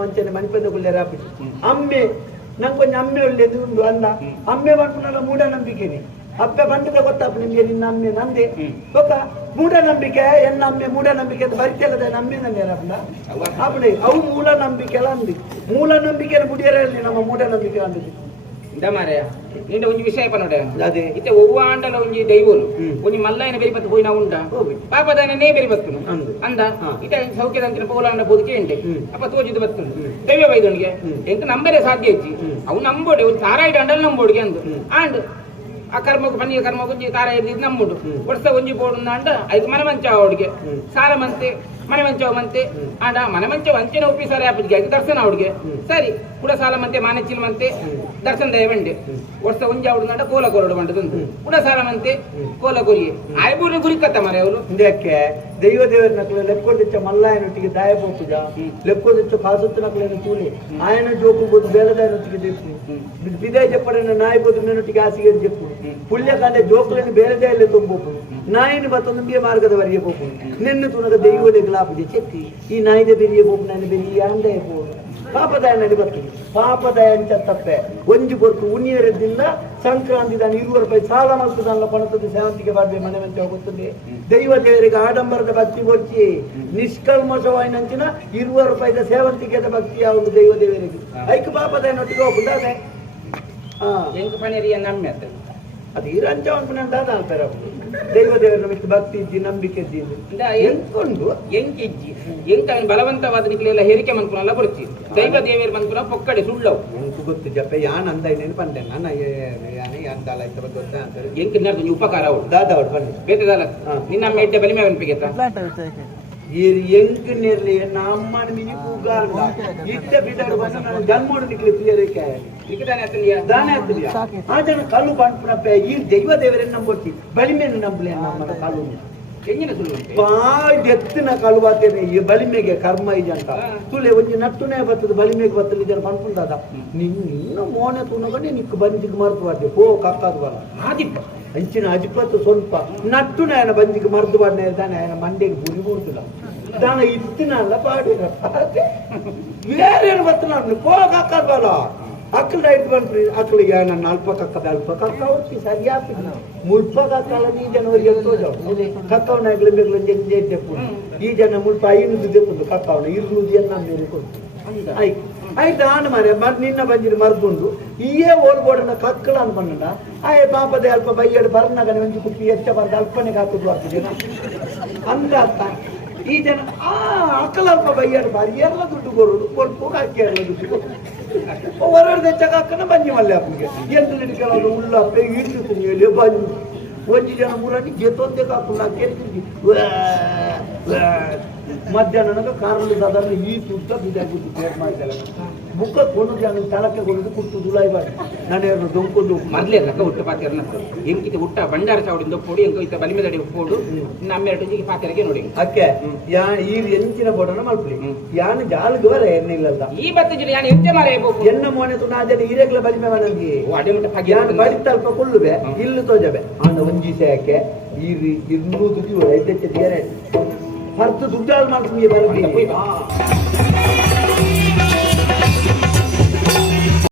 మంచిగా మణిపెందుకులే రాపి అమ్మే నాకు కొంచెం అమ్మే లేదు అన్న అమ్మే పట్టుకున్న మూఢనంబికని ಅಪ್ಪೆ ಬಂಟದ ಗೊತ್ತಾಗ್ತದೆ ನಿಮಗೆ ನಿನ್ನ ಅಮ್ಮೆ ನಂದೆ ಗೊತ್ತಾ ಮೂಢನಂಬಿಕೆ ಎನ್ನ ಅಮ್ಮೆ ಮೂಢನಂಬಿಕೆ ಅಂತ ಬರಿತಲ್ಲದ ನಮ್ಮೆ ನಂದೇನಪ್ಪ ಅಪ್ಪಡೆ ಅವು ಮೂಢನಂಬಿಕೆ ಎಲ್ಲ ಅಂದಿ ಮೂಢನಂಬಿಕೆ ಮುಡಿಯರಲ್ಲಿ ನಮ್ಮ ಮೂಢನಂಬಿಕೆ ಅಂದಿದ್ದು ಇಂದ ಮಾರಯ ನಿಂದ ಒಂಜಿ ವಿಷಯ ಪನೋಡೆ ಅದೇ ಇತ್ತೆ ಒವ್ವಾಂಡಲ ಒಂಜಿ ದೈವೋಲು ಒಂಜಿ ಮಲ್ಲಯ್ಯನ ಬೆರಿಪತ್ತು ಹೋಯಿನ ಉಂಡ ಪಾಪದನೇ ಬೆರಿಪತ್ತುನು ಅಂದ ಇತ್ತೆ ಸೌಖ್ಯದಂತಿನ ಪೋಲಾಂಡ ಬದುಕೆ ಉಂಟೆ ಅಪ್ಪ ತೋಜಿದ್ದು ಬತ್ತುನು ದೈವ ಬೈದೊಣಿಗೆ ಎಂಕ ನಂಬರೇ ಸಾಧ್ಯ ಇಜ್ಜಿ ಅವು ನಂಬೋಡೆ ಒಂದು ತಾರಾಯಿಡ ಅಂಡಲ್ ನಂಬೋಡಿಗೆ ಅಂದು ಆಂಡ್ ಆ ಕರ್ಮಕ್ಕೆ ಬನ್ನಿ ಕರ್ಮ ಒಂಜಿ ತಾರ ಇದ್ದು ನಮ್ಮುಡು ವರ್ಷ ಒಂಜಿ ಬೋಡು ಅಂಡ ಐದು ಮನೆ ಮಂಚ ಅವಡಿಗೆ ಸಾಲ ಮಂತೆ ಮನೆ ಮಂಚವ ಮಂತೆ ಆಂಡ ಮನೆ ಮಂಚ ವಂಚನೆ ಒಪ್ಪಿಸಾರೆ ಆಪದಿಗೆ ಆಗಿ ದರ್ಶನ ಅವಡಿಗೆ ಸರಿ ಕೂಡ ಸಾಲ ಮಂತೆ ಮಾನೆಚ್ಚಿಲ್ ಮಂತೆ ದರ್ಶನ ದಯ ಬಂಡೆ ವರ್ಷ ಒಂಜಿ ಅವಡು ಅಂಡ ಕೋಲ ಕೊರಡು ಬಂಡದಂತು ಕೂಡ ಸಾಲ ಮಂತೆ ಕೋಲ ಕೊರಿ ಆಯ್ಬೂರಿ ಗುರಿಕತ್ತ ಮರೆ ಅವರು ಇದಕ್ಕೆ ದೈವ ದೇವರ ನಕಲು ಲೆಕ್ಕೊದಿಚ್ಚ ಮಲ್ಲಾಯನೊಟ್ಟಿಗೆ ದಾಯ ಪೋಪುಜ ಲೆಕ್ಕೊದಿಚ್ಚ ಕಾಸುತ್ತು ನಕಲೇನು ತೂಲಿ ఆయన జోకుబోతు బేలదాయనొట్టికి చెప్పు బిదాయ చెప్పడైన నాయబోతు నేనొట్టిಗೆ ಆಸಿಗೆ చెప్పు పుల్యకాండే జోకులని బేలదాయలే తొంబోపు ನಾಯಿನ ಬತ್ತೊಂದು ಮಾರ್ಗದವರೆಗೆ ಹೋಗು ನಿನ್ನ ತುನಗ ದೈವಗಳಿಗೆ ಲಾಭದೆ ಚೆತ್ತಿ ಈ ನಾಯಿದ ಬೆರಿಯ ಹೋಗು ನಾನು ಬೆರಿಯ ಅಂದೇ ಹೋಗು ಪಾಪದಾಯ ನಡಿ ಬರ್ತದೆ ಪಾಪದಾಯ ಅಂಚ ತಪ್ಪೆ ಒಂಜಿ ಕೊಟ್ಟು ಉಣಿಯರದಿಂದ ಸಂಕ್ರಾಂತಿ ದಾನ 20 ರೂಪಾಯಿ ಸಾಲ ಮಾಡ್ತದಲ್ಲ ಪಣತದ ಸೇವಂತಿಗೆ ಬಾರ್ಬೆ ಮನೆ ಮಂಚ ಹೋಗುತ್ತದೆ ದೈವ ದೇವರಿಗೆ ಆಡಂಬರದ ಭಕ್ತಿ ಕೊಚ್ಚಿ ನಿಷ್ಕಲ್ಮಶವಾಯಿನಂಚಿನ 20 ರೂಪಾಯಿದ ಸೇವಂತಿಗೆದ ಭಕ್ತಿ ಯಾವುದು ದೈವ ದೇವರಿಗೆ ಐಕ ಪಾಪದಾಯ ನೊಟ್ಟಿಗೆ ಹೋಗುದಾದೆ ಎಂಕ ಪಣೆರಿಯ ನಮ್ಮೆ ಅದು ಇರಂಚ ಅನ್ಕೊಂಡ ಅಂತಾರೆ ದೈವ ದೇವರ ಮಿಕ್ಕ ಭಕ್ತಿ ಇದ್ದಿ ನಂಬಿಕೆ ಇದ್ದಿ ಎಂಕೊಂಡು ಎಂಕಿಜ್ಜಿ ಎಂಕ ಬಲವಂತವಾದ ನಿಕ್ಲೆಲ್ಲ ಹೇರಿಕೆ ಮನ್ಕುನಲ್ಲ ಬರುತ್ತಿ ದೈವ ದೇವರ ಮನ್ಕುನ ಪೊಕ್ಕಡೆ ಸುಳ್ಳವು ಎಂಕು ಗೊತ್ತು ಜಪ್ಪ ಯಾನ್ ಅಂದ ಇನ್ನೇನು ಪಂದೆ ನಾನು ಯಾನೆ ಅಂದಾಲ ಇತ್ತ ಗೊತ್ತ ಅಂತಾರೆ ಎಂಕ ನರ್ದು ಉಪಕಾರ ಅವಳು ದಾದ ಅವಳು ಬನ್ನಿ ಬೇತದಾಲ ನಿನ್ನ ಅಮ್ಮ ಎಡ್ಡೆ ಬಲಿಮೆ ಅನ್ಪಿಗೆತ್ತ ಈ ಎಂಕ್ ನೆರ್ಲಿ ನಮ್ಮನ ಮಿನಿ ಕೂಗಾರ ಇಟ್ಟ ಬಿಡಡು ಬಂದು ನಾನು ಜನ್ಮೋಡು ನಿಕ್ಲಿ ಪ್ರಿಯರಿಗೆ ದಾನೆ ಹತ್ತಲಿಯ ಆ ಜನ ಕಲ್ಲು ಬಂದ್ಬಿಡಪ್ಪ ಈ ದೈವ ದೇವರನ್ನು ನಂಬೋತಿ ಬಲಿಮೆಯನ್ನು ನಂಬಲಿ ನಮ್ಮನ ಕಲ್ಲು ಎಂಜಿನ ಸುಳ್ಳು ಎತ್ತಿನ ಕಲ್ಲು ಬಾತೇನೆ ಈ ಬಲಿಮೆಗೆ ಕರ್ಮ ಇದೆ ಅಂತ ತುಲೆ ಒಂಜಿ ನಟ್ಟುನೇ ಬರ್ತದೆ ಬಲಿಮೆಗೆ ಬರ್ತದೆ ಜನ ಬಂದ್ಕೊಂಡಾದ ನಿನ್ನ ಮೋನೆ ತುನಗಡೆ ನಿಕ್ಕ ಬಂದಿಗೆ ಮರ್ತು ಬಾರ್ದೆ ಪೋ ಕಕ್ಕಾದ ಬರ ಆದಿಪ್ಪ ಅಂಚಿನ ಅಜಿಪತ್ತು ಸ್ವಲ್ಪ ನಟ್ಟುನೇ ఆయన ಬಂದಿಗೆ ಮರ್ದು ಬಾಡ್ನೆ ಇರ್ತಾನೆ ఆయన ಮಂಡೆಗೆ ಬುರಿ ಬೂಡ್ತಿಲ್ಲ ದಾನ ಇತ್ತಿನಲ್ಲ ಪಾಡಿರ ಬೇರೇನು ಬರ್ತನ ಪೋ ಕಕ್ಕಾದ ಬರ ಅಕ್ಕಳ ಐದು ಬಂದ್ರಿ ಅಕ್ಕಳಿಗೆ ನನ್ನ ಅಲ್ಪ ಕಕ್ಕ ಹೋಗಿ ಸರಿಯಾಗಿ ಮುಲ್ಪ ಕಕ್ಕಲ್ಲ ಈ ಜನವರಿಗೆ ಕಕ್ಕವನ್ನ ಎಗ್ಲು ಜಂಜೆ ತೆಪ್ಪು ಈ ಜನ ಮುಲ್ಪ 500 ತೆಪ್ಪುದು ಕಕ್ಕವನ್ನ 200 ಎನ್ನ ಮೇಲೆ ಕೊಡ್ತು ಆಯ್ತು ನಾನು ಮಾರೆ ನಿನ್ನ ಬಂದಿರಿ ಮರ್ಕೊಂಡು ಈಯೇ ಓಲ್ಬೋಡನ್ನ ಕಕ್ಕಳ ಅಂತ ಬಂದ ಆಯ್ ಪಾಪದ ಅಲ್ಪ ಬೈಯಡು ಬರ್ನಾಗನೆ ಒಂಜಿ ಕುಪ್ಪಿ ಎಚ್ಚ ಬರ್ದ ಅಲ್ಪನೆಗೆ ಹಾಕುದು ಆಗ್ತದೆ ಅಂತ ಅರ್ಥ ಈ ಜನ ಅಕ್ಕಲ ಅಲ್ಪ ಬೈಯಡು ಬಾರಿ ಎಲ್ಲ ದುಡ್ಡು ಕೊರೋದು ಕೊಡ್ಪು ಹಾಕಿ ಎಲ್ಲ ದುಡ್ಡು ಕೊಡು ಹೊರಡು ತೆಚ್ಚಕಾಕನ ಬಂಜಿ ಮಲ್ಲೆ ಅಪ್ಪನಿಗೆ ಎಂದು ಹಿಡ್ಕೊಳ್ಳೋದು ಉಳ್ಳಪ್ಪೆ ಇಟ್ಟು ಮೇಲೆ ಬಂದು ಒಂಜಿ ಜನ ಮೂರನಿ ಗೆತ್ತೊಂದೆ ಕಾకుండా ಕೆರಿಗಿ ಮಧ್ಯಾಹ್ನ ಕಾರಲ್ಲಿ ಸಾಧಾರಣ ಈ ತುಟ್ಟ ಬಿದ್ದಾಗಿದ್ದು ಬೇರೆ ಮಾಡಿದ್ದಲ್ಲ ಮುಖ ಕೊಂಡು ಜನ ತಳಕ್ಕೆ ಕೊಂಡು ಕುಟ್ಟು ದುಲಾಯಿಬಾರ್ದು ನಾನು ದೊಂಕೊಂಡು ಮೊದಲೇ ಲಕ್ಕ ಹುಟ್ಟು ಪಾತಿರನ್ನ ಎಂಕಿತ ಹುಟ್ಟ ಬಂಡಾರ ಚಾವಡಿಂದ ಪೋಡಿ ಎಂಕ ಇತ್ತ ಬಲಿಮೆದಡಿ ಪೋಡು ನಮ್ಮೆರಡು ಪಾತಿರಗೆ ನೋಡಿ ಅಕ್ಕೆ ಯಾನ್ ಈ ಎಂಚಿನ ಬೋಡನ ಮಲ್ಪಲಿ ಯಾನ್ ಜಾಲ್ಗೆ ಬರ ಎನ್ನಿಲ್ಲದ ಈ ಬತ್ತ ಜನ ಯಾನ್ ಎಂತೆ ಮಾರೆ ಎನ್ನ ಮೋನೆ ತುನ ಅಜನ ಈರೆಗ್ಲ ಬಲಿಮೆ ಮನಂದಿ ಅಡೆ ಮುಟ್ಟ ಹಾಗೆ ಯಾನ್ ಬಡಿತಲ್ಪ ಕೊಳ್ಳುವೆ ಇಲ್ಲು ತೋಜಬೆ ಆನ ಒಂಜಿ ಸೇಕೆ ಈ 200 ದುಡ್ಡು ಐದಕ್ಕೆ ಬೇರೆ ಹರ್ತು ದುಡ್ಡಾಲ್ ಮಾಡ್ತೀನಿ ಬರಲಿ